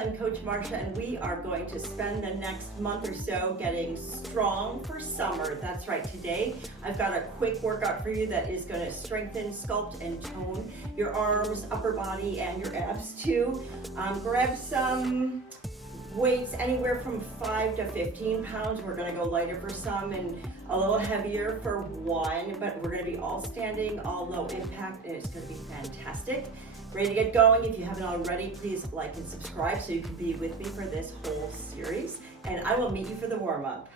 I'm Coach Marsha, and we are going to spend the next month or so getting strong for summer. That's right, today I've got a quick workout for you that is going to strengthen, sculpt, and tone your arms, upper body, and your abs too. Grab some weights anywhere from 5 to 15 pounds. We're going to go lighter for some and a little heavier for one, but we're going to be all standing, all low impact, and it's going to be fantastic. Ready to get going? If you haven't already, please like and subscribe so you can be with me for this whole series, and I will meet you for the warm-up.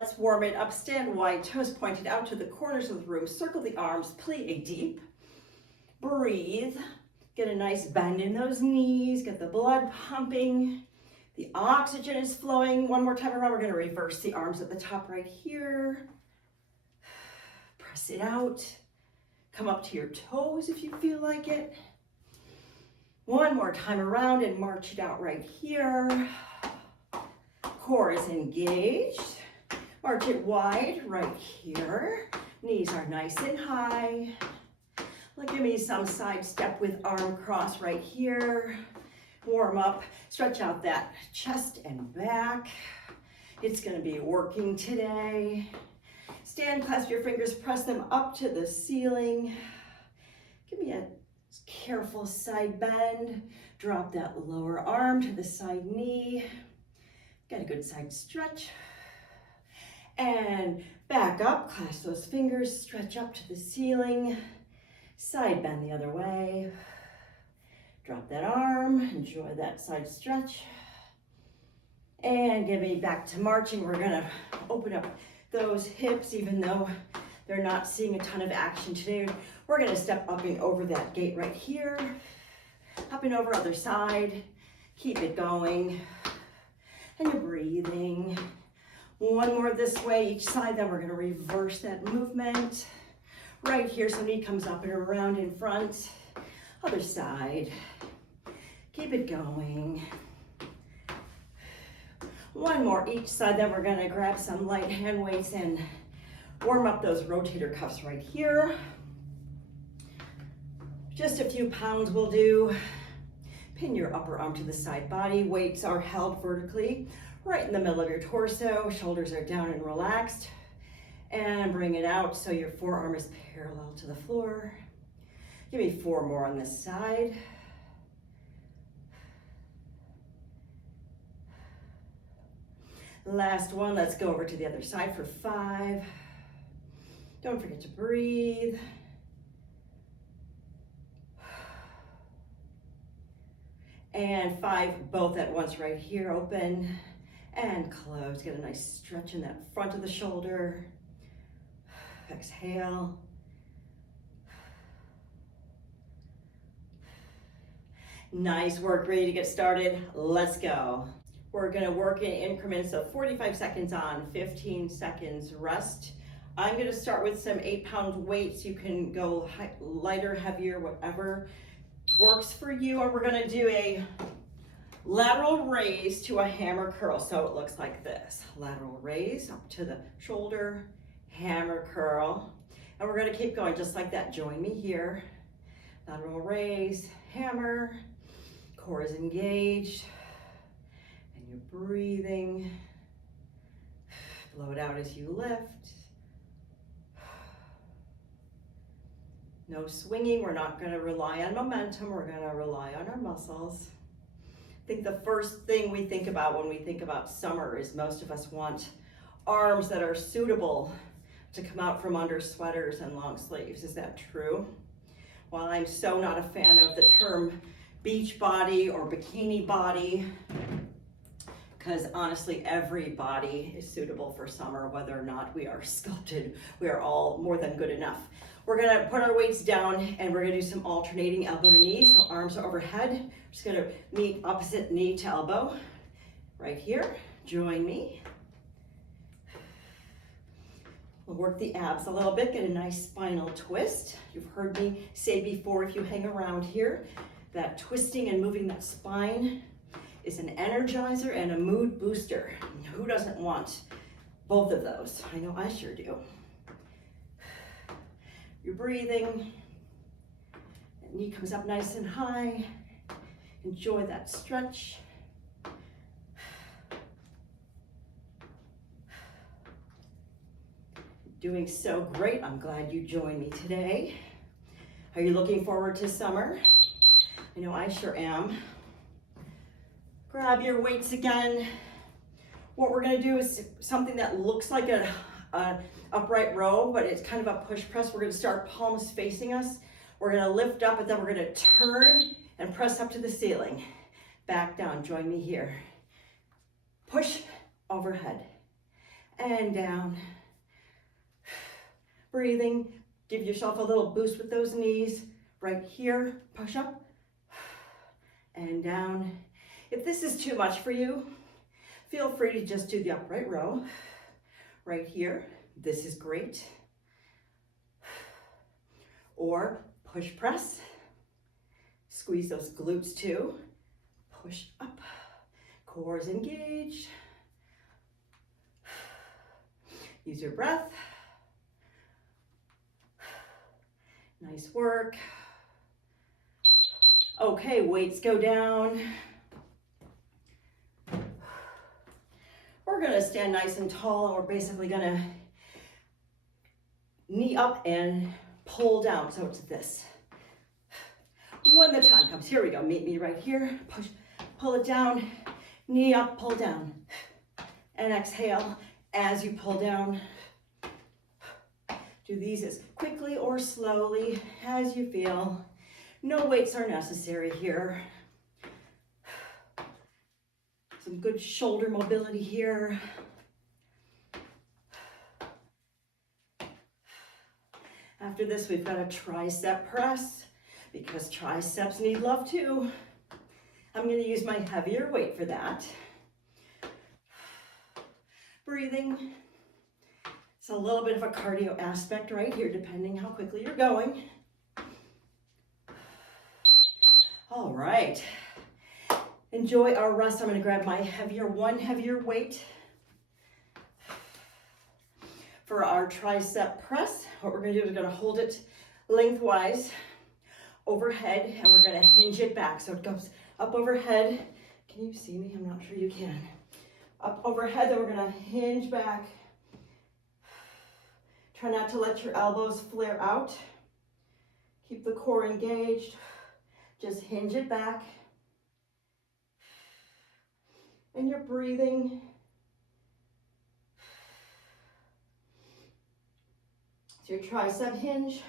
Let's warm it up. Stand wide, toes pointed out to the corners of the room. Circle the arms, plie deep. Breathe. Get a nice bend in those knees. Get the blood pumping. The oxygen is flowing. One more time around, we're going to reverse the arms at the top right here. Press it out. Come up to your toes if you feel like it. One more time around and march it out right here. Core is engaged. March it wide right here. Knees are nice and high. Give me some side step with arm cross right here. Warm up, stretch out that chest and back. It's going to be working today. Stand, clasp your fingers, press them up to the ceiling. Give me a careful side bend. Drop that lower arm to the side knee. Get a good side stretch. And back up, clasp those fingers, stretch up to the ceiling. Side bend the other way. Drop that arm, enjoy that side stretch. And get me back to marching. We're gonna open up those hips, even though they're not seeing a ton of action today. We're gonna step up and over that gate right here. Up and over other side. Keep it going. And you're breathing. One more this way, each side, then we're gonna reverse that movement. Right here, so knee comes up and around in front. Other side. Keep it going. One more each side, then we're gonna grab some light hand weights and warm up those rotator cuffs right here. Just a few pounds will do. Pin your upper arm to the side body. Weights are held vertically right in the middle of your torso. Shoulders are down and relaxed. And bring it out so your forearm is parallel to the floor. Give me 4 more on this side. Last one, let's go over to the other side for 5. Don't forget to breathe. And 5, both at once right here, open and close. Get a nice stretch in that front of the shoulder. Exhale. Nice work, ready to get started. Let's go. We're gonna work in increments of 45 seconds on, 15 seconds rest. I'm gonna start with some 8-pound weights. You can go lighter, heavier, whatever works for you. Or we're gonna do a lateral raise to a hammer curl. So it looks like this. Lateral raise up to the shoulder, hammer curl. And we're gonna keep going just like that. Join me here. Lateral raise, hammer. Core is engaged, and you're breathing. Blow it out as you lift. No swinging. We're not going to rely on momentum. We're going to rely on our muscles. I think the first thing we think about when we think about summer is most of us want arms that are suitable to come out from under sweaters and long sleeves. Is that true? While I'm so not a fan of the term beach body or bikini body, because honestly, every body is suitable for summer, whether or not we are sculpted. We are all more than good enough. We're gonna put our weights down and we're gonna do some alternating elbow to knee. So arms are overhead. Just gonna meet opposite knee to elbow. Right here, join me. We'll work the abs a little bit, get a nice spinal twist. You've heard me say before, if you hang around here, that twisting and moving that spine is an energizer and a mood booster. Who doesn't want both of those? I know I sure do. You're breathing. That knee comes up nice and high. Enjoy that stretch. Doing so great. I'm glad you joined me today. Are you looking forward to summer? I know I sure am. Grab your weights again. What we're gonna do is something that looks like a upright row, but it's kind of a push press. We're gonna start palms facing us. We're gonna lift up, and then we're gonna turn and press up to the ceiling. Back down, join me here. Push overhead and down. Breathing, give yourself a little boost with those knees. Right here, push up and down. If this is too much for you, feel free to just do the upright row. Right here, this is great. Or push press. Squeeze those glutes too. Push up, core is engaged. Use your breath. Nice work. Okay, weights go down. We're gonna stand nice and tall, and we're basically gonna knee up and pull down, so it's this. When the time comes, here we go, meet me right here. Push, pull it down, knee up, pull down. And exhale as you pull down. Do these as quickly or slowly as you feel. No weights are necessary here. Some good shoulder mobility here. After this, we've got a tricep press because triceps need love too. I'm going to use my heavier weight for that. Breathing. It's a little bit of a cardio aspect right here, depending how quickly you're going. All right. Enjoy our rest. I'm going to grab my one heavier weight. For our tricep press, what we're going to do is we're going to hold it lengthwise overhead, and we're going to hinge it back. So it goes up overhead. Can you see me? I'm not sure you can. Up overhead, then we're going to hinge back. Try not to let your elbows flare out. Keep the core engaged. Just hinge it back. And you're breathing. So your tricep hinge.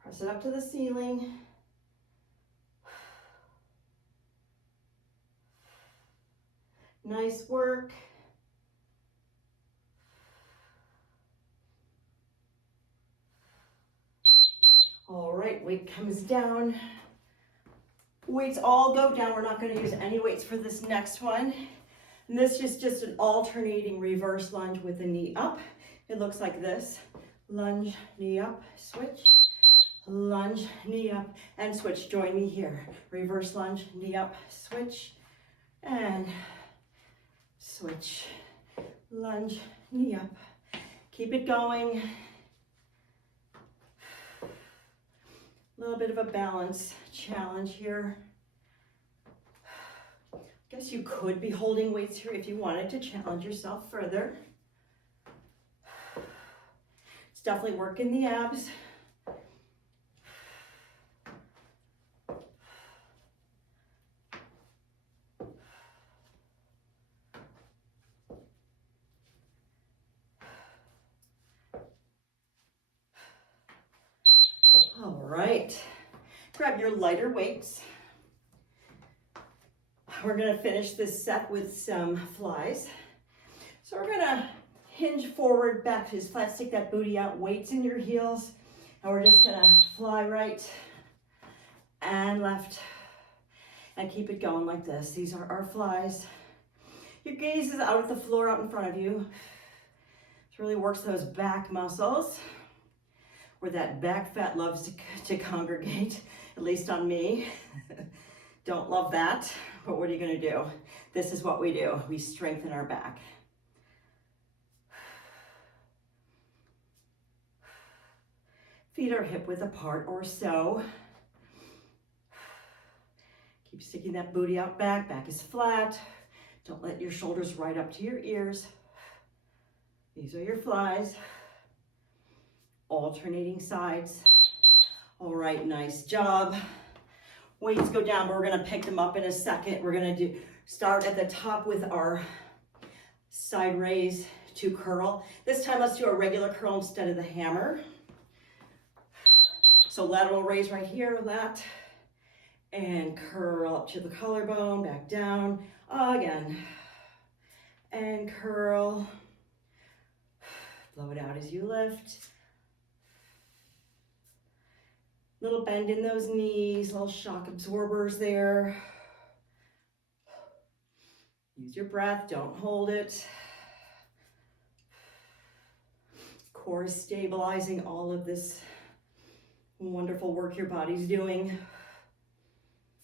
Press it up to the ceiling. Nice work. All right, weight comes down. Weights all go down. We're not going to use any weights for this next one. And this is just an alternating reverse lunge with the knee up. It looks like this. Lunge, knee up, switch. Lunge, knee up, and switch. Join me here. Reverse lunge, knee up, switch, and switch. Lunge, knee up. Keep it going. A little bit of a balance challenge here. Guess you could be holding weights here if you wanted to challenge yourself further. It's definitely working the abs. All right, grab your lighter weights. We're gonna finish this set with some flies. So we're gonna hinge forward, back to his flat, stick that booty out, weights in your heels, and we're just gonna fly right and left and keep it going like this. These are our flies. Your gaze is out at the floor out in front of you. This really works those back muscles where that back fat loves to congregate, at least on me. Don't love that, but what are you gonna do? This is what we do. We strengthen our back. Feet are hip width apart or so. Keep sticking that booty out back. Back is flat. Don't let your shoulders right up to your ears. These are your flies. Alternating sides. All right, nice job. Weights go down, but we're gonna pick them up in a second. We're gonna start at the top with our side raise to curl. This time, let's do a regular curl instead of the hammer. So lateral raise right here, that, and curl up to the collarbone, back down, again, and curl. Blow it out as you lift. Little bend in those knees, little shock absorbers there. Use your breath, don't hold it. Core is stabilizing all of this wonderful work your body's doing. Do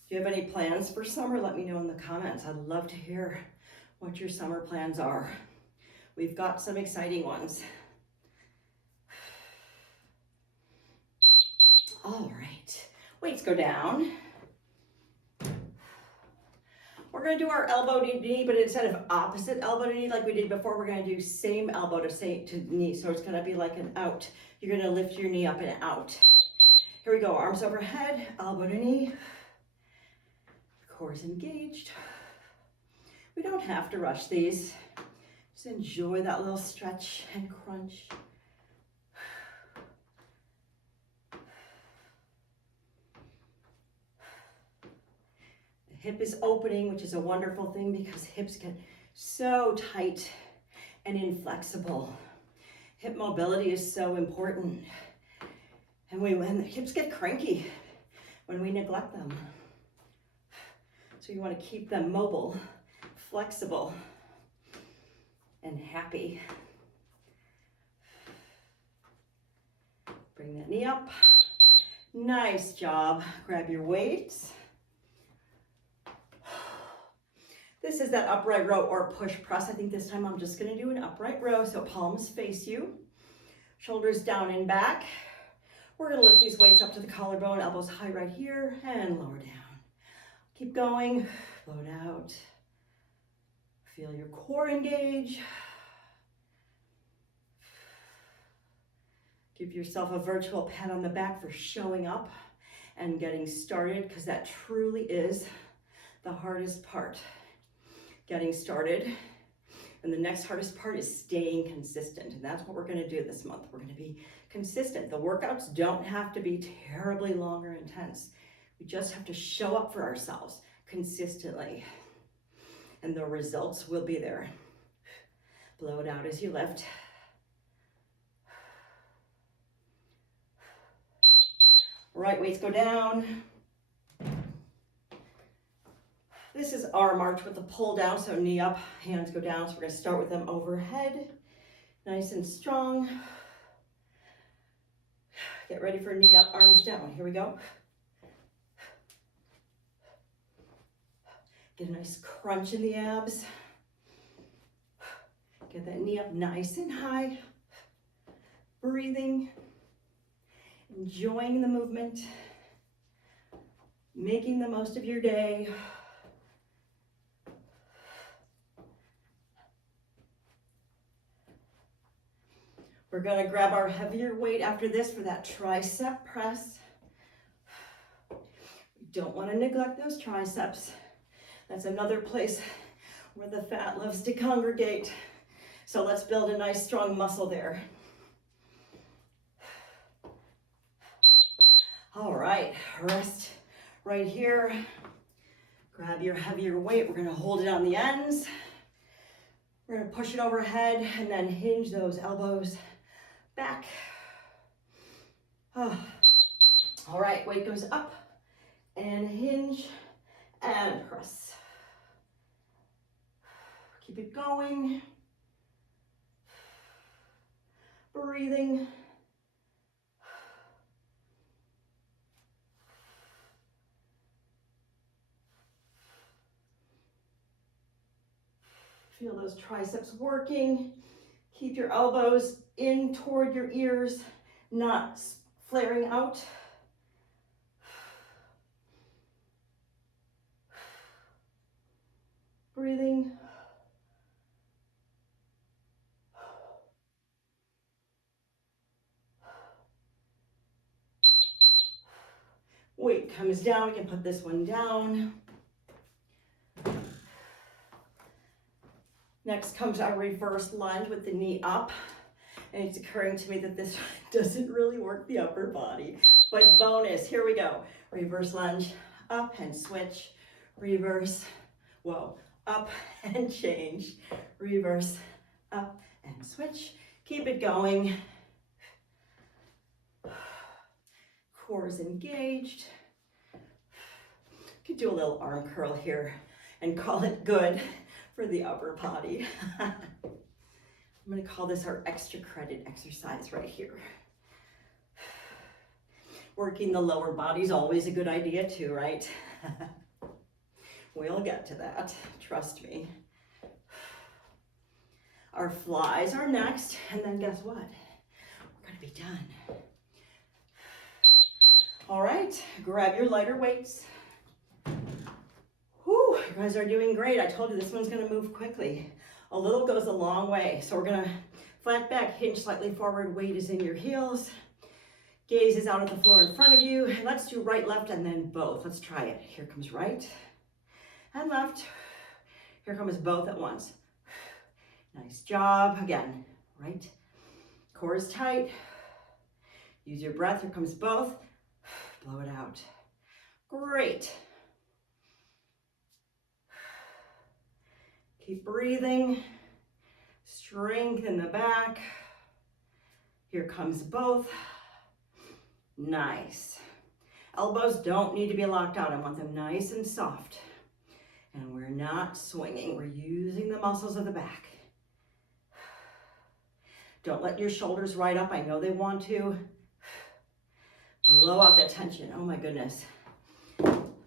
you have any plans for summer? Let me know in the comments. I'd love to hear what your summer plans are. We've got some exciting ones. All right, weights go down. We're gonna do our elbow to knee, but instead of opposite elbow to knee like we did before, we're gonna do same elbow to knee. So it's gonna be like an out. You're gonna lift your knee up and out. Here we go, arms overhead, elbow to knee. Core is engaged. We don't have to rush these. Just enjoy that little stretch and crunch. Hip is opening, which is a wonderful thing because hips get so tight and inflexible. Hip mobility is so important. And when the hips get cranky, when we neglect them. So you want to keep them mobile, flexible, and happy. Bring that knee up. Nice job. Grab your weights. This is that upright row or push press. I think this time I'm just gonna do an upright row, so palms face you, shoulders down and back. We're gonna lift these weights up to the collarbone, elbows high right here, and lower down. Keep going, blow it out. Feel your core engage. Give yourself a virtual pat on the back for showing up and getting started, because that truly is the hardest part. Getting started, and the next hardest part is staying consistent, and that's what we're going to do this month. We're going to be consistent. The workouts don't have to be terribly long or intense. We just have to show up for ourselves consistently, and the results will be there. Blow it out as you lift. Right weights go down. This is our march with the pull down, so knee up, hands go down. So we're gonna start with them overhead, nice and strong. Get ready for knee up, arms down. Here we go. Get a nice crunch in the abs. Get that knee up nice and high. Breathing, enjoying the movement, making the most of your day. We're gonna grab our heavier weight after this for that tricep press. We don't wanna neglect those triceps. That's another place where the fat loves to congregate. So let's build a nice strong muscle there. All right, rest right here. Grab your heavier weight. We're gonna hold it on the ends. We're gonna push it overhead and then hinge those elbows back. Oh. All right, weight goes up and hinge and press. Keep it going. Breathing. Feel those triceps working. Keep your elbows in toward your ears, not flaring out. Breathing. Weight comes down, we can put this one down. Next comes our reverse lunge with the knee up. And it's occurring to me that this doesn't really work the upper body, but bonus, here we go. Reverse lunge, up and switch, reverse, whoa, up and change, reverse, up and switch. Keep it going. Core is engaged. Could do a little arm curl here and call it good for the upper body. I'm going to call this our extra credit exercise right here. Working the lower body is always a good idea too, right? We'll get to that, trust me. Our flies are next, and then guess what? We're going to be done. All right, grab your lighter weights. Whew, you guys are doing great. I told you this one's going to move quickly. A little goes a long way. So we're gonna flat back, hinge slightly forward, weight is in your heels. Gaze is out at the floor in front of you. And let's do right, left, and then both. Let's try it. Here comes right and left. Here comes both at once. Nice job. Again, right. Core is tight. Use your breath. Here comes both. Blow it out. Great. Keep breathing, strengthen the back. Here comes both. Nice. Elbows don't need to be locked out. I want them nice and soft. And we're not swinging. We're using the muscles of the back. Don't let your shoulders ride up. I know they want to. Blow out that tension. Oh my goodness.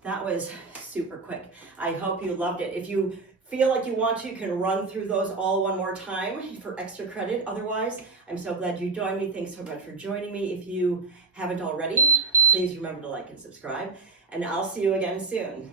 That was super quick. I hope you loved it. If you feel like you want to, you can run through those all one more time for extra credit. Otherwise, I'm so glad you joined me. Thanks so much for joining me. If you haven't already, please remember to like and subscribe, and I'll see you again soon.